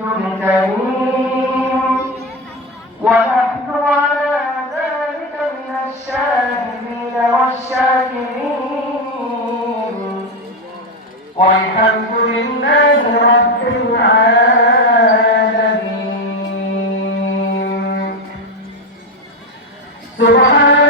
تهتدون ونحن على ذلك من الشاهدين والشاكرين. والحمد لله رب العالمين. سبحان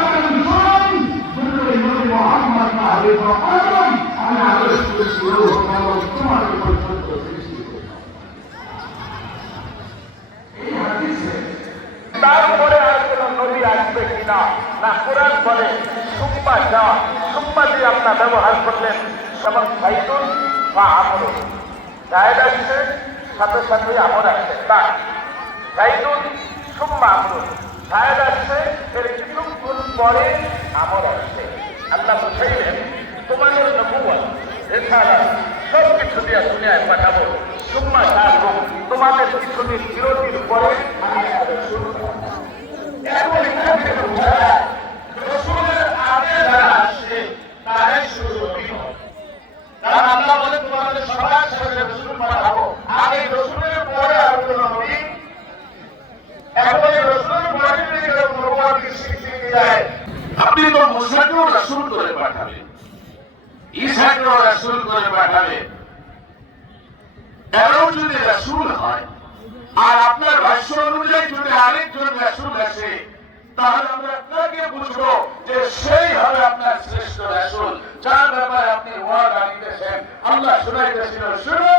তারপরে আর কোন নদী আসবে কিনা? না, কোরআন বলে, সুম্মা যা, সুম্মা দিয়ে আপনার ব্যবহার করলেন, যেমন সাইদুল বা আমর। জায়দ আসছে, সাথে সাথে আমর আসছে। তা সাইদুল সুম্মা আমর। জায়দ আসছে, এর কিছুক্ষণ পরে আমর আসছে। আল্লাহ বুঝাইলেন, তোমাদের নবুয়া এছাড়া সব কিছু দিয়ে দুনিয়ায় পাঠাবো। সুম্মা যা তোমাদের কিছুদিন বিরতির পরে আমি শুরু আপনি তো মুসাকেও রসুল করে পাঠাবেন ঈশাকেও রসুল করে পাঠাবেন এরাও যদি রসুল হয়, আর আপনার ভাষ্য অনুযায়ী যদি আরেকজন রসুল আসে তাহলে আমরা আপনাকে বুঝব যে সেই হবে আপনার শ্রেষ্ঠ রসুল, যার ব্যাপারে আপনি ওয়াদা নিতেছেন আল্লাহ শুনাইতেছিল, শুনো,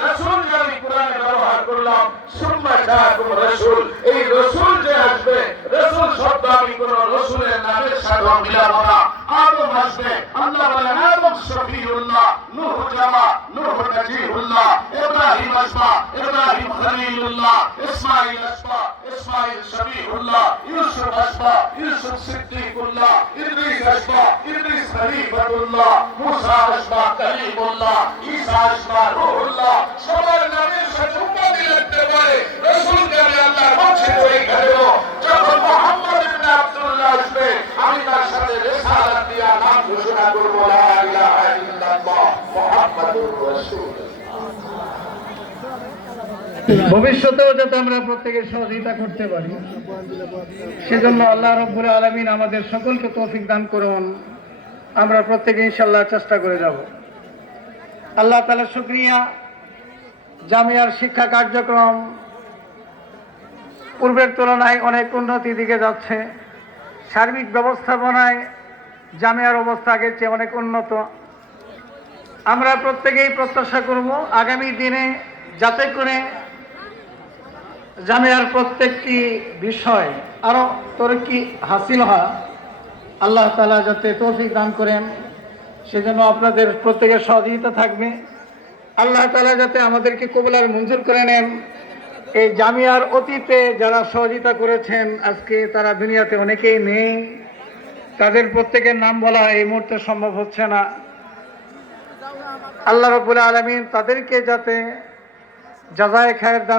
রসুল যে আমি কোরআনে ব্যবহার করলাম, সুম্মা জাআকুম রসুল। এই রসুল যে আসবে, রসুল শব্দ আমি কোন রসুলের নামের সাথে মিলাবো না। আদম আসবে, আল্লাহ বলেন, আদম শফিউল্লাহ, নূহ জামা, নূহ নজিহুল্লাহ ইব্রাহিম আসবা, ইব্রাহিম খলিলুল্লাহ, ইসমাইল আসবা, ইসমাইল শফিউল্লাহ, ইউসুফ আসবা, ইউসুফ সিদ্দিকুল্লাহ, ইদ্রিস আসবা, ইদ্রিস খলিফাতুল্লাহ, মুসা আসবা, কালিমুল্লাহ, ঈসা আসবা, রূহুল্লাহ, সবার নামের সাথে উম্মতি লাগতে পারে। রাসূলকে আমি আল্লাহর পক্ষে তৈরি করব ভবিষ্যতেও যাতে আমরা প্রত্যেকের সহযোগিতা করতে পারি। সেজন্য আল্লাহ রব্বুল আলমিন আমাদের সকলকে তৌফিক দান করুন। আমরা প্রত্যেকে ইনশাল্লাহ চেষ্টা করে যাব। আল্লাহ তালা শুক্রিয়া। জামিয়ার শিক্ষা কার্যক্রম পূর্বের তুলনায় অনেক উন্নতি দিকে যাচ্ছে। সার্বিক ব্যবস্থাপনায় জামিয়ার অবস্থা আগের চেয়ে অনেক উন্নত। আমরা প্রত্যেকেই প্রত্যাশা করব, আগামী দিনে যাতে করে জামিয়ার প্রত্যেকটি বিষয় আরও তরক্কি হাসিল হয় আল্লাহ তালা যাতে তৌফিক দান করেন, সেজন্য আপনাদের প্রত্যেকের সহযোগিতা থাকবে। আল্লাহ তালা যাতে আমাদেরকে কবুলার মঞ্জুর করে নেন। এই জামিয়ার অতীতে যারা সহযোগিতা করেছেন, আজকে তারা দুনিয়াতে অনেকেই নেই। তাদের প্রত্যেকের নাম বলা এই মুহূর্তে সম্ভব হচ্ছে না। আল্লাহ রবুল আলমিন তাদেরকে যাতে যাজায় খায়ের দান